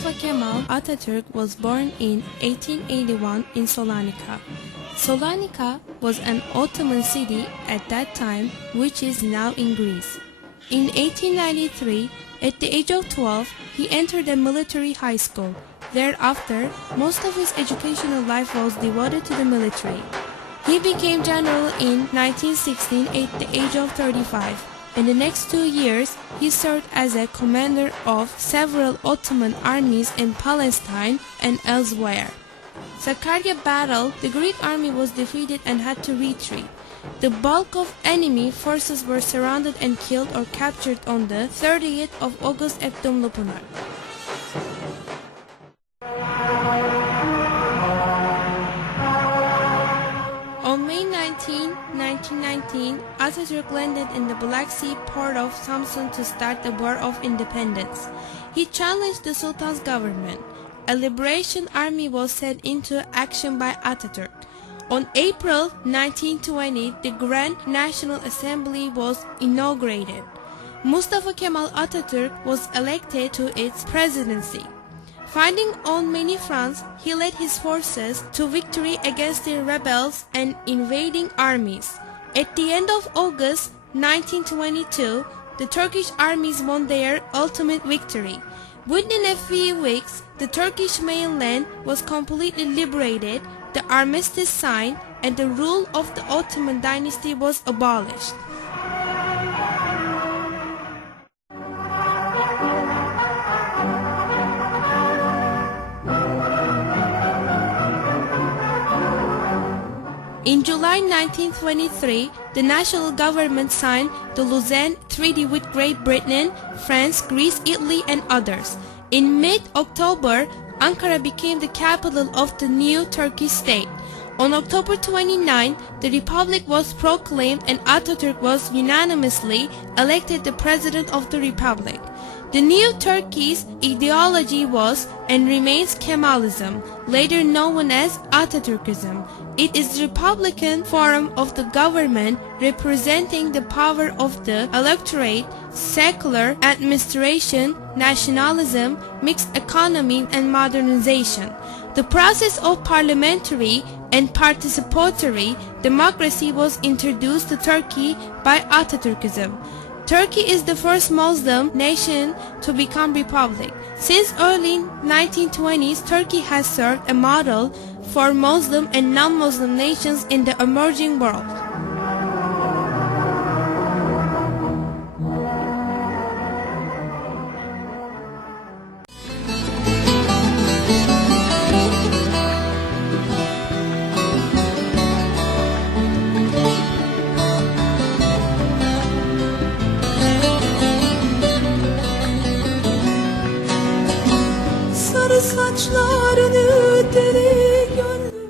Mustafa Kemal Ataturk was born in 1881 in Salonika. Salonika was an Ottoman city at that time, which is now in Greece. In 1893, at the age of 12, he entered a military high school. Thereafter, most of his educational life was devoted to the military. He became general in 1916 at the age of 35. In the next 2 years, he served as a commander of several Ottoman armies in Palestine and elsewhere. Sakarya battle, the Greek army was defeated and had to retreat. The bulk of enemy forces were surrounded and killed or captured on the 30th of August at Dumlupınar. On May 19, 1919, Ataturk landed in the Black Sea port of Samsun to start the War of Independence. He challenged the Sultan's government. A liberation army was set into action by Ataturk. On April 1920, the Grand National Assembly was inaugurated. Mustafa Kemal Ataturk was elected to its presidency. Fighting on many fronts, he led his forces to victory against the rebels and invading armies. At the end of August 1922, the Turkish armies won their ultimate victory. Within a few weeks, the Turkish mainland was completely liberated, the armistice signed, and the rule of the Ottoman dynasty was abolished. In July 1923, the national government signed the Lausanne Treaty with Great Britain, France, Greece, Italy, and others. In mid-October, Ankara became the capital of the new Turkish state. On October 29, the Republic was proclaimed and Ataturk was unanimously elected the President of the Republic. The new Turkey's ideology was and remains Kemalism, later known as Ataturkism. It is the Republican form of the government representing the power of the electorate, secular administration, nationalism, mixed economy, and modernization. The process of parliamentary and participatory democracy was introduced to Turkey by Ataturkism. Turkey is the first Muslim nation to become republic. Since early 1920s, Turkey has served a model for Muslim and non-Muslim nations in the emerging world.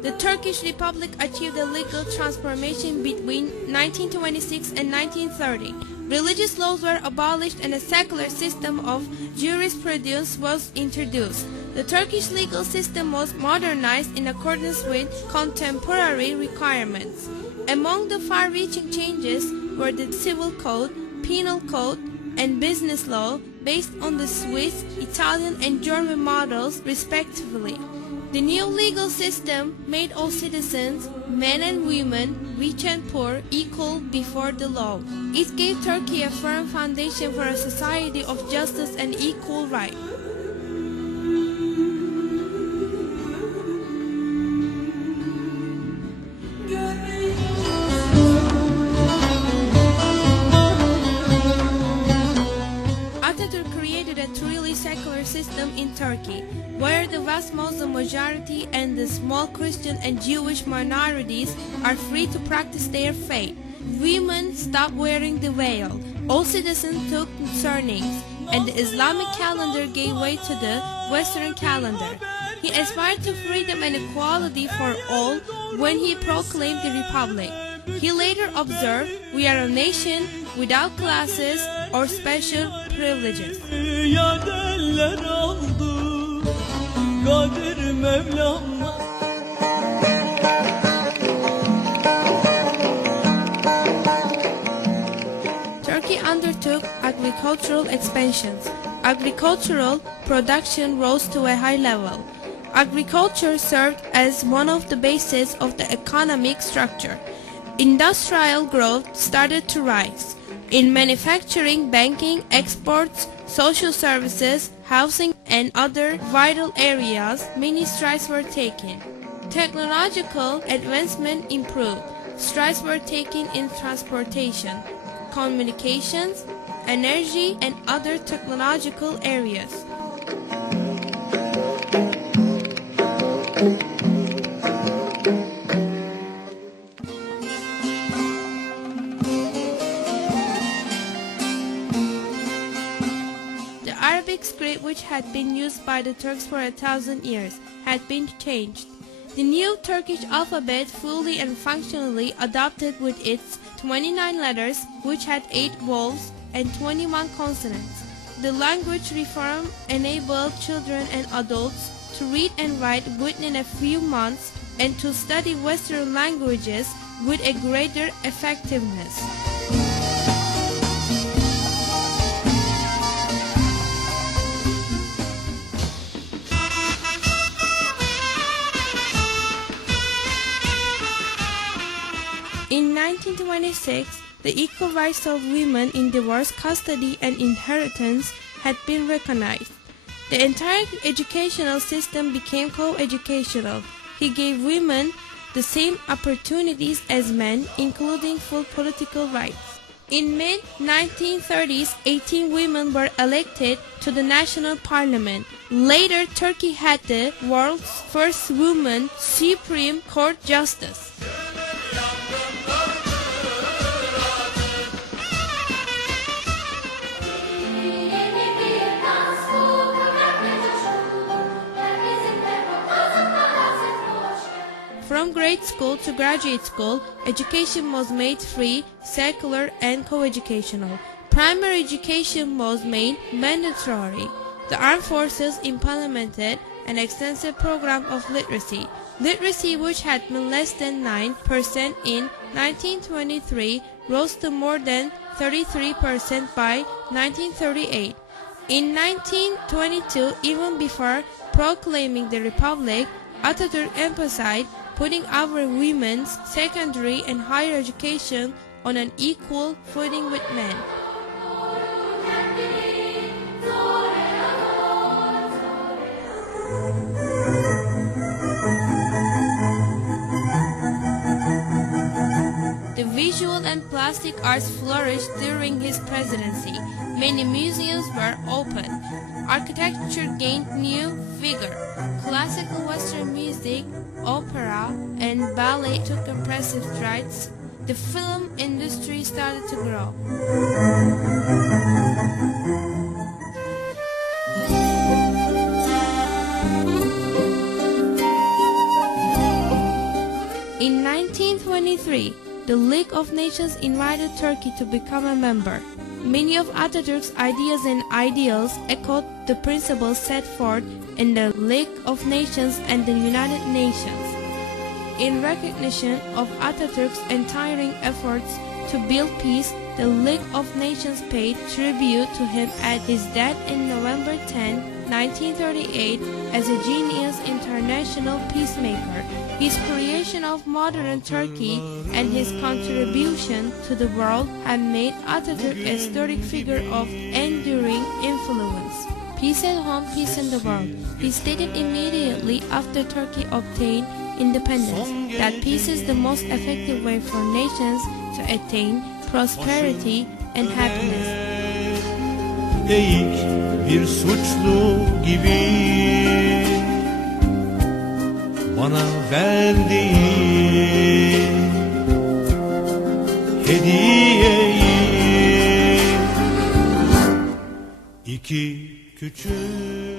The Turkish Republic achieved a legal transformation between 1926 and 1930. Religious laws were abolished and a secular system of jurisprudence was introduced. The Turkish legal system was modernized in accordance with contemporary requirements. Among the far-reaching changes were the civil code, penal code, and business law based on the Swiss, Italian, and German models respectively. The new legal system made all citizens, men and women, rich and poor, equal before the law. It gave Turkey a firm foundation for a society of justice and equal rights. Secular system in Turkey, where the vast Muslim majority and the small Christian and Jewish minorities are free to practice their faith. Women stopped wearing the veil. All citizens took surnames, and the Islamic calendar gave way to the Western calendar. He aspired to freedom and equality for all when he proclaimed the Republic. He later observed, "We are a nation without classes or special privileges." Turkey undertook a agricultural expansions. Agricultural production rose to a high level. Agriculture served as one of the bases of the economic structure. Industrial growth started to rise. In manufacturing, banking, exports, social services, housing, and other vital areas, many strides were taken. Technological advancement improved. Strides were taken in transportation, communications, energy, and other technological areas. The Arabic script, which had been used by the Turks for 1,000 years, had been changed. The new Turkish alphabet fully and functionally adopted with its 29 letters, which had 8 vowels and 21 consonants. The language reform enabled children and adults to read and write within a few months and to study Western languages with a greater effectiveness. In 1926, the equal rights of women in divorce, custody, and inheritance had been recognized. The entire educational system became co-educational. He gave women the same opportunities as men, including full political rights. In mid-1930s, 18 women were elected to the national parliament. Later, Turkey had the world's first woman Supreme Court justice. From grade school to graduate school, education was made free, secular, and co-educational. Primary education was made mandatory. The armed forces implemented an extensive program of literacy. Literacy, which had been less than 9% in 1923, rose to more than 33% by 1938. In 1922, even before proclaiming the Republic, Ataturk emphasized putting our women's secondary and higher education on an equal footing with men. The visual and plastic arts flourished during his presidency. Many museums were opened. Architecture gained new vigor. Classical Western music, opera, and ballet took impressive strides. The film industry started to grow. In 1923, the League of Nations invited Turkey to become a member. Many of Ataturk's ideas and ideals echoed the principles set forth in the League of Nations and the United Nations. In recognition of Ataturk's untiring efforts to build peace, the League of Nations paid tribute to him at his death in November 10, 1938, as a genius international peacemaker. His creation of modern Turkey and his contribution to the world have made Ataturk a historic figure of enduring influence. Peace at home, peace in the world. He stated immediately after Turkey obtained independence that peace is the most effective way for nations to attain prosperity and happiness. Eğik bir suçlu gibi bana verdiğin hediyeyi iki küçük